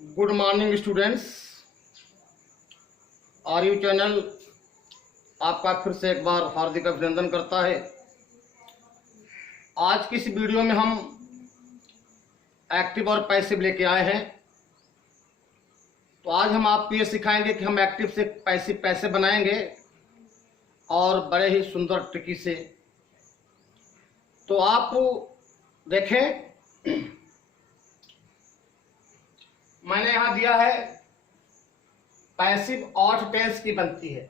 Good morning students. RU channel आपका फिर से एक बार हार्दिक अभिनंदन करता है। आज की इस वीडियो में हम एक्टिव और पैसिव लेके आए हैं। तो आज हम आपको ये सिखाएंगे कि हम एक्टिव से पैसिव कैसे बनाएंगे और बड़े ही सुंदर ट्रिकी से। तो आप देखें, मैंने यहां दिया है पैसिव 8 टेंस की बनती है।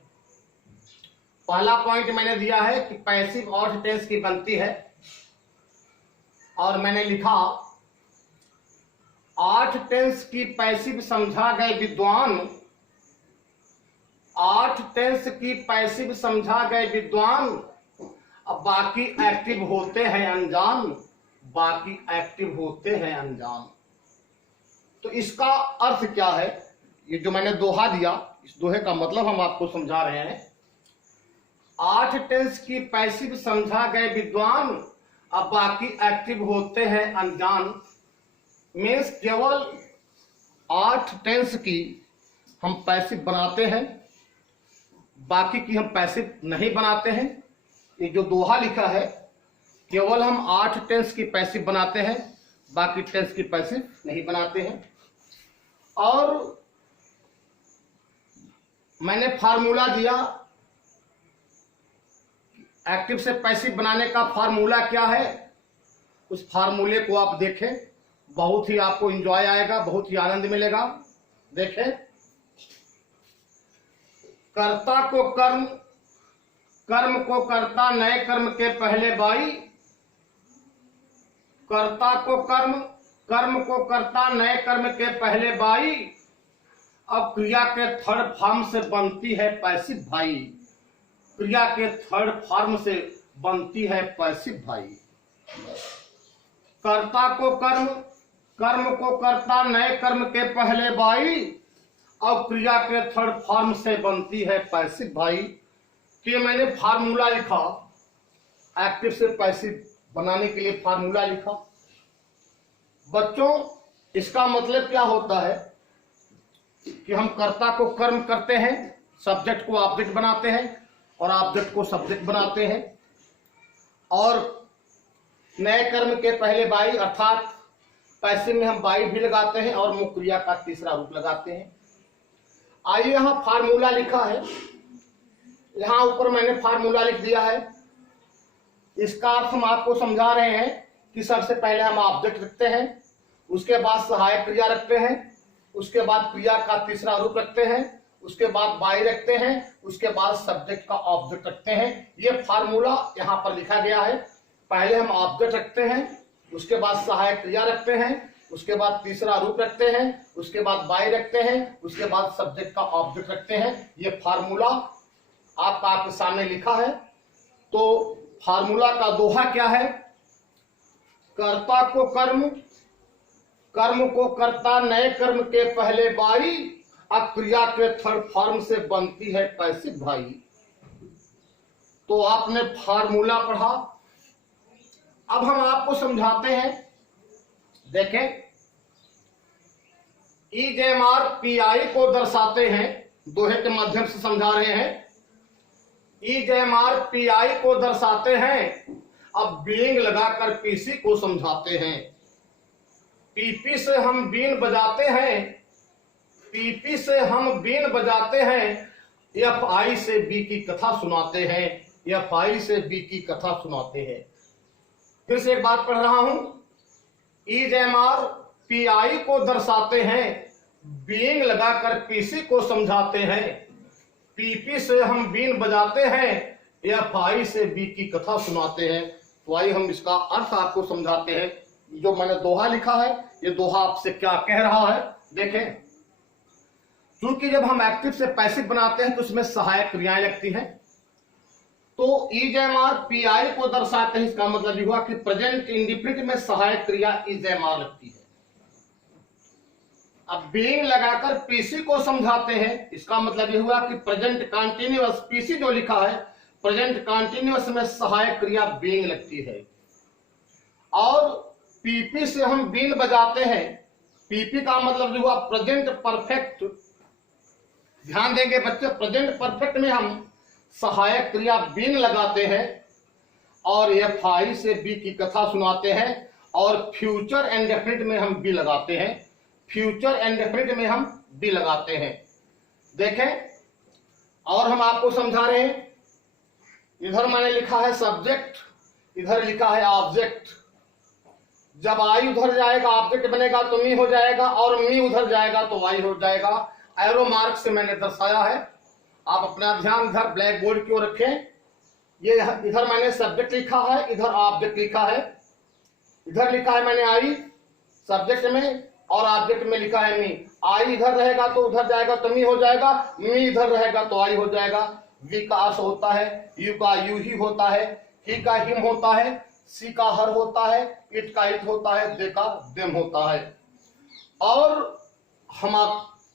पहला पॉइंट मैंने दिया है कि पैसिव 8 टेंस की बनती है और मैंने लिखा 8 टेंस की पैसिव समझा गए विद्वान। 8 टेंस की पैसिव समझा गए विद्वान, अब बाकी एक्टिव होते हैं अनजान। बाकी एक्टिव होते हैं अनजान। तो इसका अर्थ क्या है? ये जो मैंने दोहा दिया, इस दोहे का मतलब हम आपको समझा रहे हैं। 8 टेंस की पैसिव समझा गए विद्वान, अब बाकी एक्टिव होते हैं अनजान। मीन्स केवल 8 टेंस की हम पैसिव बनाते हैं, बाकी की हम पैसिव नहीं बनाते हैं। ये जो दोहा लिखा है, केवल हम 8 टेंस की पैसिव बनाते हैं, बाकी टेंस की पैसिव नहीं बनाते हैं। और मैंने फार्मूला दिया, एक्टिव से पैसिव बनाने का फार्मूला क्या है। उस फार्मूले को आप देखें, बहुत ही आपको एंजॉय आएगा, बहुत ही आनंद मिलेगा। देखें, कर्ता को कर्म, कर्म को कर्ता, नए कर्म के पहले बाई। कर्ता को कर्म, कर्म को कर्ता, नए कर्म के पहले बाई। अब क्रिया के थर्ड फॉर्म से बनती है पैसिव भाई। क्रिया के थर्ड फॉर्म से बनती है पैसिव भाई। कर्ता को कर्म, कर्म को कर्ता, नए कर्म के पहले बाई। अब क्रिया के थर्ड फॉर्म से बनती है पैसिव भाई। कि मैंने फार्मूला लिखा, एक्टिव से पैसिव बनाने के लिए फार्मूला लिखा। बच्चों, इसका मतलब क्या होता है कि हम कर्ता को कर्म करते हैं, सब्जेक्ट को ऑब्जेक्ट बनाते हैं और ऑब्जेक्ट को सब्जेक्ट बनाते हैं, और नए कर्म के पहले बाई, अर्थात पैसिव में हम बाई भी लगाते हैं और मुख्य क्रिया का तीसरा रूप लगाते हैं। आइए, यहां फार्मूला लिखा है, यहां ऊपर मैंने फार्मूला लिख दिया है। इसका अर्थ हम आपको समझा रहे हैं कि सबसे पहले हम ऑब्जेक्ट रखते हैं, उसके बाद सहायक क्रिया रखते हैं, उसके बाद क्रिया का तीसरा रूप रखते हैं, उसके बाद बाई रखते हैं, उसके बाद सब्जेक्ट का ऑब्जेक्ट रखते हैं। ये फार्मूला यहां पर लिखा गया है। पहले हम ऑब्जेक्ट रखते हैं, उसके बाद सहायक क्रिया रखते हैं, उसके बाद तीसरा रूप रखते हैं, उसके बाद बाई रखते हैं, उसके बाद सब्जेक्ट का ऑब्जेक्ट रखते हैं। ये फार्मूला आपके सामने लिखा है। तो फार्मूला का दोहा क्या है? कर्ता को कर्म, कर्म को कर्ता, नए कर्म के पहले बाई। अब क्रिया के थर्ड फॉर्म से बनती है पैसिव भाई। तो आपने फार्मूला पढ़ा, अब हम आपको समझाते हैं। देखें, ईजेएमआर पीआई को दर्शाते हैं, दोहे के माध्यम से समझा रहे हैं। ईजेएमआर पीआई को दर्शाते हैं, अब बीइंग लगाकर पीसी को समझाते हैं। पीपी से हम बीन बजाते हैं, पीपी से हम बीन बजाते हैं। एफआई से बी की कथा सुनाते हैं, एफआई से बी की कथा सुनाते हैं। फिर से एक बात पढ़ रहा हूं, ईजेएमआर पीआई को दर्शाते हैं, बीइंग लगाकर पीसी को समझाते हैं। पीपी से हम बीन बजाते हैं, एफआई से बी की कथा सुनाते हैं। तो आइए हम इसका अर्थ आपको समझाते हैं। जो मैंने दोहा लिखा है, ये दोहा आपसे क्या कह रहा है। देखें, क्योंकि जब हम एक्टिव से पैसिव बनाते हैं तो उसमें सहायक क्रियाएं लगती हैं। तो ईजेएमआर पीआई को दर्शाते हैं, इसका मतलब ये हुआ कि प्रेजेंट इंडिफिनिट में सहायक क्रिया ईजेएमआर लगती है। अब बीइंग लगाकर पीसी को समझाते हैं, इसका मतलब ये हुआ कि प्रेजेंट कंटीन्यूअस, पीसी जो लिखा है प्रेजेंट कंटीन्यूअस में सहायक क्रिया बीइंग लगती है। और पीपी से हम बीन बजाते हैं, पीपी का मतलब जो हुआ प्रेजेंट परफेक्ट। ध्यान देंगे बच्चे, प्रेजेंट परफेक्ट में हम सहायक क्रिया बीन लगाते हैं और एफ आई से बी की कथा सुनाते हैं, और फ्यूचर इंडेफिनिट में हम बी लगाते हैं। फ्यूचर इंडेफिनिट में हम बी लगाते हैं। देखें, और हम आपको समझा रहे हैं। इधर मैंने लिखा है सब्जेक्ट, इधर लिखा है ऑब्जेक्ट। जब आई उधर जाएगा ऑब्जेक्ट बनेगा तो मी हो जाएगा, और मी उधर जाएगा तो आई हो जाएगा। एरो मार्क से मैंने दर्शाया है। आप अपना ध्यान इधर ब्लैक बोर्ड की ओर रखें। ये इधर मैंने सब्जेक्ट लिखा है, इधर ऑब्जेक्ट लिखा है। इधर लिखा है मैंने आई सब्जेक्ट में, और ऑब्जेक्ट में लिखा है मी। आई इधर रहेगा तो उधर जाएगा तो मी हो जाएगा, मी इधर रहेगा तो आई हो जाएगा। वी का अस होता है, यू का यू ही होता है, ही का हिम होता है, सी का हर होता है, इट का इट होता है, दे का देम होता है। और हम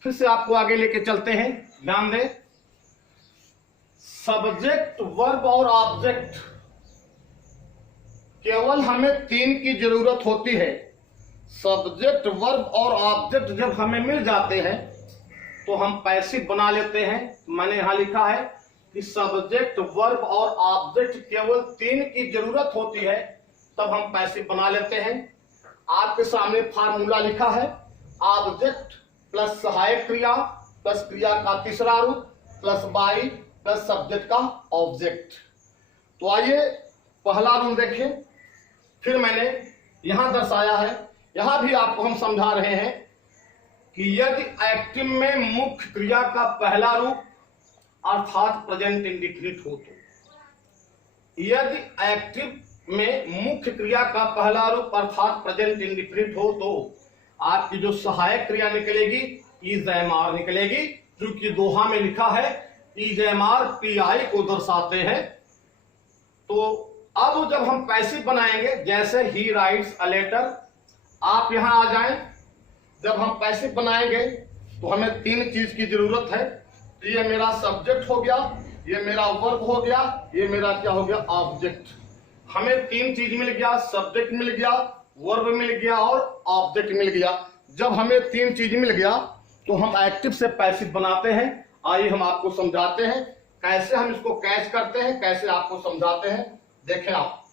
फिर से आपको आगे लेके चलते हैं। ध्यान दें, सब्जेक्ट वर्ब और ऑब्जेक्ट, केवल हमें तीन की जरूरत होती है। सब्जेक्ट वर्ब और ऑब्जेक्ट जब हमें मिल जाते हैं तो हम पैसिव बना लेते हैं। मैंने यहां लिखा है कि सब्जेक्ट वर्ब और ऑब्जेक्ट केवल तीन की जरूरत होती है, तब हम पैसिव बना लेते हैं। आपके सामने फार्मूला लिखा है, ऑब्जेक्ट प्लस सहायक क्रिया प्लस क्रिया का तीसरा रूप प्लस बाई प्लस सब्जेक्ट का ऑब्जेक्ट। तो आइए पहला रूल देखें। फिर मैंने यहां दर्शाया है, यहां भी आपको हम समझा रहे हैं कि यदि एक्टिव में मुख्य क्रिया का पहला रूप अर्थात प्रेजेंट इंडिफिनिट हो तो, यदि एक्टिव में मुख्य क्रिया का पहला रूप अर्थात प्रेजेंट इंडिफिनिट हो तो आपकी जो सहायक क्रिया निकलेगी इज एम आर निकलेगी, क्योंकि दोहा में लिखा है is M R P I को दर्शाते हैं। तो अब जब हम पैसिव बनाएंगे, जैसे ही राइट्स अ लेटर, आप यहां आ जाएं। जब हम पैसिव बनाएंगे तो हमें तीन चीज की जरूरत है। तो ये मेरा सब्जेक्ट हो गया, ये मेरा वर्ब हो गया, ये मेरा क्या हो गया ऑब्जेक्ट। हमें तीन चीज मिल गया, सब्जेक्ट मिल गया, वर्ब मिल गया और ऑब्जेक्ट मिल गया। जब हमें तीन चीज मिल गया तो हम एक्टिव से पैसिव बनाते हैं। आइए हम आपको समझाते हैं कैसे हम इसको कैच करते हैं, कैसे आपको समझाते हैं। देखें आप,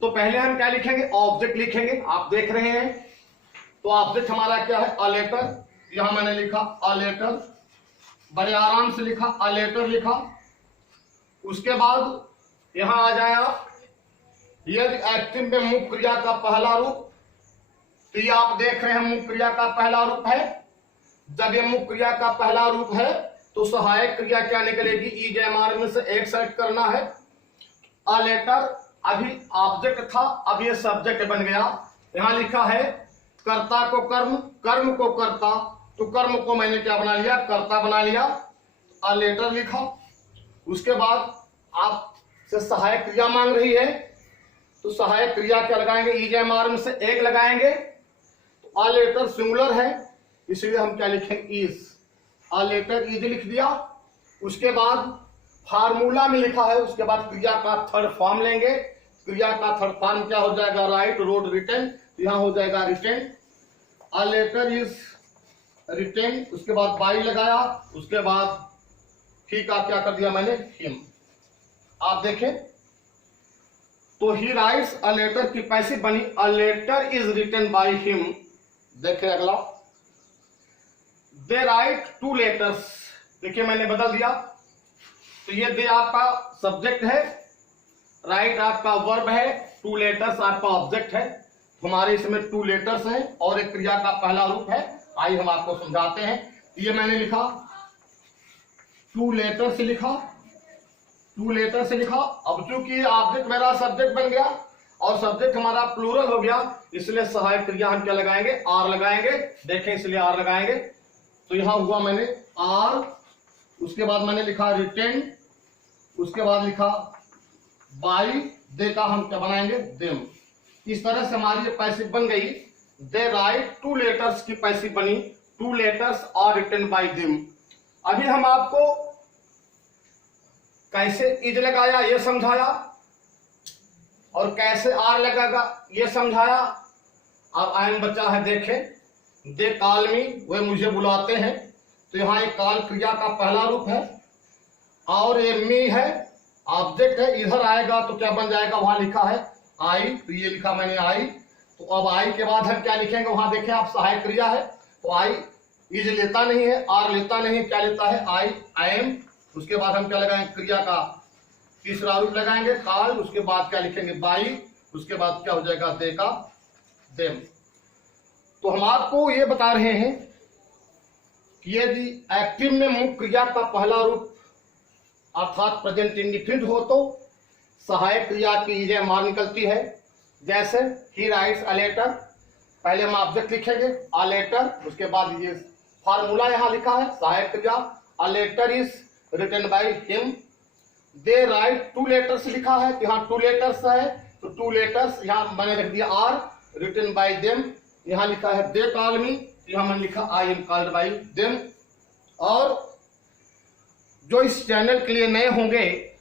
तो पहले हम क्या लिखेंगे, ऑब्जेक्ट लिखेंगे। आप देख रहे हैं, तो ऑब्जेक्ट हमारा क्या है, अ लेटर। यहां मैंने लिखा अ लेटर, बड़े आराम से लिखा अ लेटर लिखा। उसके बाद यहां आ जाए आप, यदि एक्टिव में मुख्य क्रिया का पहला रूप, तो ये आप देख रहे हैं मुख्य क्रिया का पहला रूप है। जब ये मुख्य क्रिया का पहला रूप है तो सहायक क्रिया क्या निकलेगी, ई जे एम आर में से एक सेलेक्ट करना है। अ लेटर अभी ऑब्जेक्ट था, अब ये सब्जेक्ट बन गया। यहां लिखा है कर्ता को कर्म, कर्म को कर्ता, तो कर्म को मैंने क्या बना लिया, कर्ता बना लिया। अ लेटर लिखा। उसके बाद आप से सहायक क्रिया मांग रही है, तो सहायक क्रिया क्या लगाएंगे, ई जे एम आर में से एक लगाएंगे। तो अ लेटर सिंगुलर है, इसलिए हम क्या लिखेंगे, इज। अ लेटर इज लिख दिया। उसके बाद फार्मूला में लिखा है, उसके बाद क्रिया का थर्ड फॉर्म लेंगे। क्रिया का थर्ड फॉर्म क्या हो जाएगा, राइट, रोड, रिटेन। यहां हो जाएगा written. A letter is written. उसके बाद बाई लगाया, उसके बाद ही का क्या कर दिया मैंने, हिम। आप देखें, तो ही राइट्स अ लेटर की पैसिव बनी, a letter is written by him. देखें अगला, दे राइट टू लेटर्स। देखिए मैंने बदल दिया। तो ये दे आपका सब्जेक्ट है, राइट आपका वर्ब है, टू लेटर्स आपका ऑब्जेक्ट है। हमारे इसमें टू लेटर्स हैं और एक क्रिया का पहला रूप है। आइए हम आपको समझाते हैं। ये मैंने लिखा टू लेटर से लिखा, टू लेटर से लिखा। अब चूंकि ऑब्जेक्ट मेरा सब्जेक्ट बन गया और सब्जेक्ट हमारा प्लूरल हो गया, इसलिए सहायक क्रिया हम क्या लगाएंगे, आर लगाएंगे। देखें, इसलिए आर लगाएंगे। तो यहां हुआ मैंने आर, उसके बाद मैंने लिखा रिटेन, उसके बाद लिखा बाई, दे का हम क्या बनाएंगे, देम। इस तरह से हमारी ये पैसिव बन गई। दे राइट टू लेटर्स की पैसिव बनी, two letters are written by them. अभी हम आपको कैसे इज लगाया ये समझाया। और कैसे आर लगेगा ये समझाया। अब आई एम बचा है, देखें, दे कॉल मी, वे मुझे बुलाते हैं। तो यहाँ एक कॉल क्रिया का पहला रूप है और ये मी है, ऑब्जेक्ट है। इधर आएगा तो क्या बन जाएगा, वहां लिखा है आई, तो ये लिखा मैंने आई। तो अब आई के बाद हम क्या लिखेंगे, वहां देखें आप, सहायक क्रिया है। तो आई इज लेता नहीं है, आर लेता नहीं है, क्या लेता है, आई एम। उसके बाद हम क्या लगाएंगे, क्रिया का तीसरा रूप लगाएंगे कॉल। उसके बाद क्या लिखेंगे, बाई। उसके बाद क्या हो जाएगा, दे का देम। तो हम आपको ये बता रहे हैं कि यदि एक्टिव में मुख्य क्रिया का पहला रूप अर्थात प्रेजेंट इंडिफिनिट हो तो सहायक क्रिया की इजे मार निकलती है। जैसे ही राइट्स अ लेटर, पहले हम ऑब्जेक्ट लिखेंगे अ लेटर, उसके बाद ये फार्मूला यहाँ लिखा है सहायक क्रिया, a letter is written by him. They write two letters लिखा है, तो यहाँ टू लेटर्स है, तो टू लेटर्स यहाँ मैंने रख दिया आर, रिटन बाय देम। यहाँ लिखा है दे कॉल मी, यहाँ मैंने लिखा I am called by them. और जो इस चैनल के लिए नए होंगे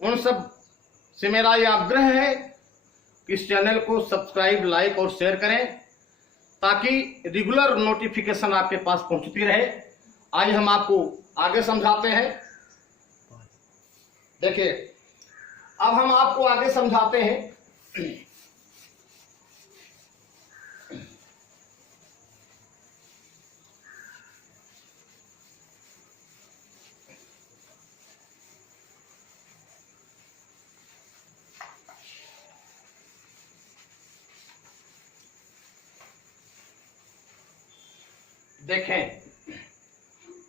उन सब से मेरा यह आग्रह है कि इस चैनल को सब्सक्राइब, लाइक और शेयर करें ताकि रेगुलर नोटिफिकेशन आपके पास पहुंचती रहे। आज हम आपको आगे समझाते हैं। देखिए, अब हम आपको आगे समझाते हैं। देखें,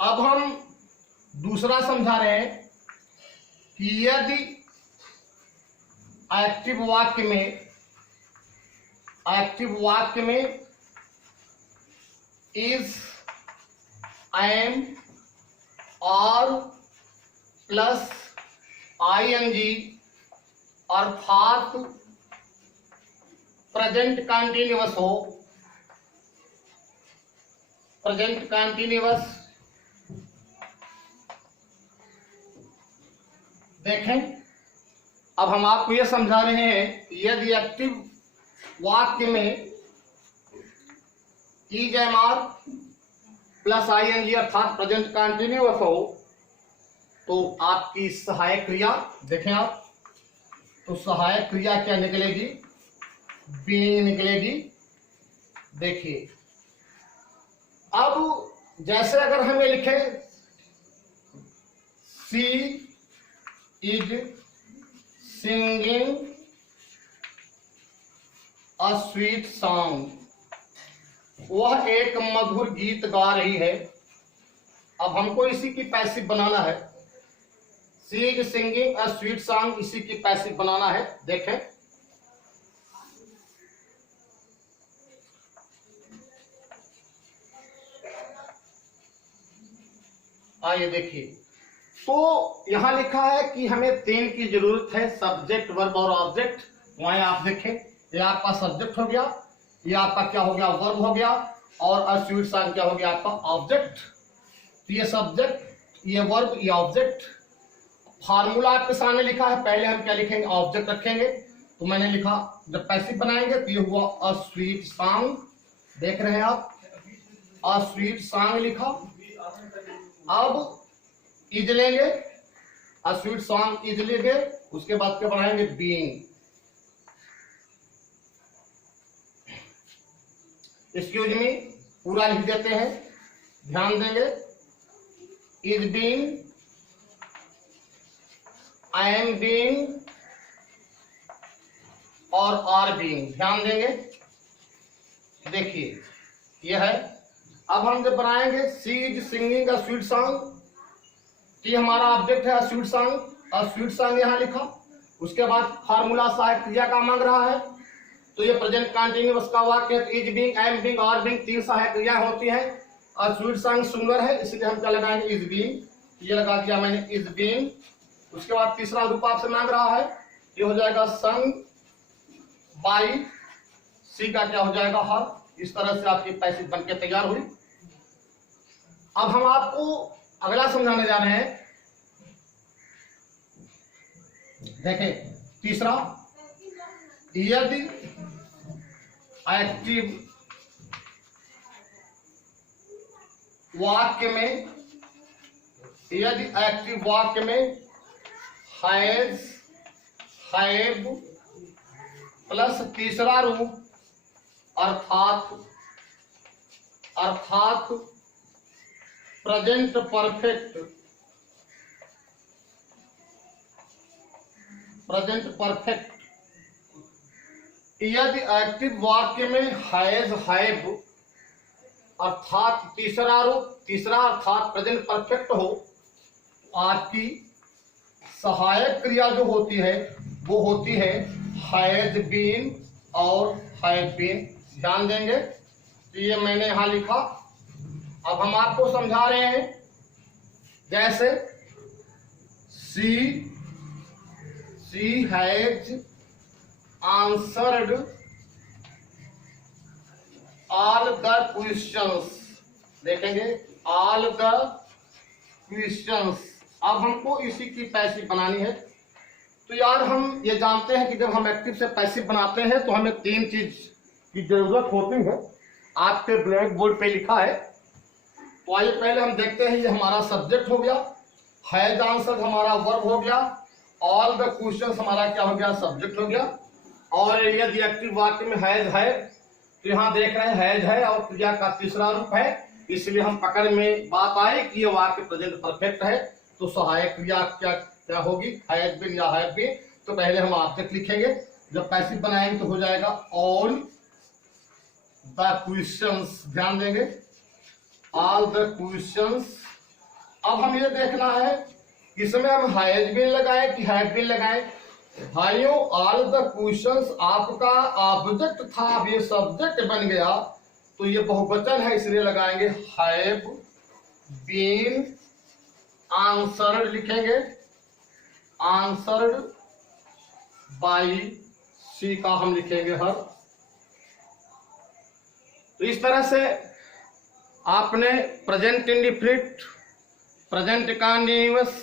अब हम दूसरा समझा रहे हैं कि यदि एक्टिव वाक्य में इज, एम और प्लस आईएनजी अर्थात प्रेजेंट कंटिन्यूअस हो, प्रेजेंट कंटिन्यूअस। देखें, अब हम आपको यह समझा रहे हैं यदि एक्टिव वाक्य में is M are plus ING अर्थात प्रेजेंट कंटिन्यूअस हो तो आपकी सहायक क्रिया, देखें आप, तो सहायक क्रिया क्या निकलेगी, बीइंग निकलेगी। देखिए, अब जैसे अगर हमें लिखे she is singing a sweet song, वह एक मधुर गीत गा रही है। अब हमको इसी की पैसिव बनाना है, she is singing a sweet song, इसी की पैसिव बनाना है। देखें, आइए देखिए, तो यहां लिखा है कि हमें तीन की जरूरत है, सब्जेक्ट, वर्ब और ऑब्जेक्ट। वहां आप देखें, ये आपका सब्जेक्ट हो गया, ये आपका क्या हो गया, वर्ब हो गया, और अ स्वीट सॉन्ग क्या हो गया, आपका ऑब्जेक्ट। तो ये सब्जेक्ट, ये वर्ब, ये ऑब्जेक्ट। फार्मूला आपके सामने लिखा है, पहले हम क्या लिखेंगे, ऑब्जेक्ट रखेंगे। तो मैंने लिखा, जब पैसिव बनाएंगे तो ये हुआ अ स्वीट सॉन्ग, देख रहे हैं आप, अ स्वीट सॉन्ग लिखा। अब इज लेंगे, अ स्वीट सॉन्ग इज लेंगे, उसके बाद क्या बढ़ाएंगे, बीइंग। एक्सक्यूज मी, पूरा लिख देते हैं, ध्यान देंगे, is being, I am being और आर बीइंग, ध्यान देंगे। देखिए, यह है। अब हम जब बनाएंगे she is singing a sweet song, ये हमारा ऑब्जेक्ट है, स्वीट सॉन्ग, और स्वीट सॉन्ग यहाँ लिखा। उसके बाद फार्मूला सहायक क्रिया का मांग रहा है, तो ये प्रेजेंट कंटिन्यूअस का वाक्य है। Is being, am being, are being, तीन सहायक क्रिया होती है, और स्वीट सॉन्ग सिंगुलर है, इसलिए हम क्या लगाएंगे, इज बीइंग, ये लगा दिया मैंने, इज बीइंग। उसके बाद तीसरा रूप आपसे मांग रहा है, ये हो जाएगा संग बाई, सी का क्या हो जाएगा, हर। इस तरह से आपकी पैसिव बनके तैयार हुई। अब हम आपको अगला समझाने जा रहे हैं। देखें, तीसरा, यदि एक्टिव वाक्य में हैज हैव प्लस तीसरा रूप अर्थात प्रेजेंट परफेक्ट यदि एक्टिव वाक्य में हैज हैव अर्थात तीसरा अर्थात प्रेजेंट परफेक्ट हो, आपकी सहायक क्रिया जो होती है वो होती है हैज बीन और हैव बीन। ध्यान देंगे तो ये मैंने यहां लिखा। अब हम आपको समझा रहे हैं, जैसे she has answered all the questions. देखेंगे ऑल द क्वेश्चंस। अब हमको इसी की पैसिव बनानी है। तो यार हम ये जानते हैं कि जब हम एक्टिव से पैसिव बनाते हैं तो हमें 3 चीज की जरूरत होती है। आपके ब्लैक बोर्ड पे लिखा है। तो आइए पहले हम देखते हैं। ये हमारा सब्जेक्ट हो गया, हैज आंसर्ड हमारा वर्ब हो गया, ऑल द क्वेश्चंस हमारा क्या हो गया, सब्जेक्ट हो गया। और यदि एक्टिव वाक्य में हैज है तो यहाँ देख रहे हैं हैज है और क्रिया का तीसरा रूप है, इसलिए हम पकड़ में बात आए कि ये वाक्य प्रेजेंट परफेक्ट है। तो सहायक क्रिया क्या होगी, हैज बीन या हैव बीन। तो पहले हम ऑब्जेक्ट लिखेंगे, जब पैसिव बनाएंगे तो हो जाएगा ऑल द क्वेश्चंस। ध्यान देंगे ऑल द क्वेश्चंस। अब हम ये देखना है इसमें हम हैज बीन लगाए कि हैव बीन लगाए। भाइयों ऑल द क्वेश्चंस आपका ऑब्जेक्ट था, अब ये सब्जेक्ट बन गया तो ये बहुवचन है, इसलिए लगाएंगे हैव बीन आंसर्ड। लिखेंगे आंसर्ड बाई सी का हम लिखेंगे हर। तो इस तरह से आपने present indefinite, present continuous,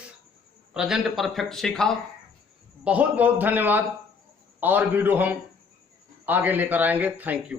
present perfect सीखा। बहुत बहुत धन्यवाद। और वीडियो हम आगे लेकर आएंगे। Thank you.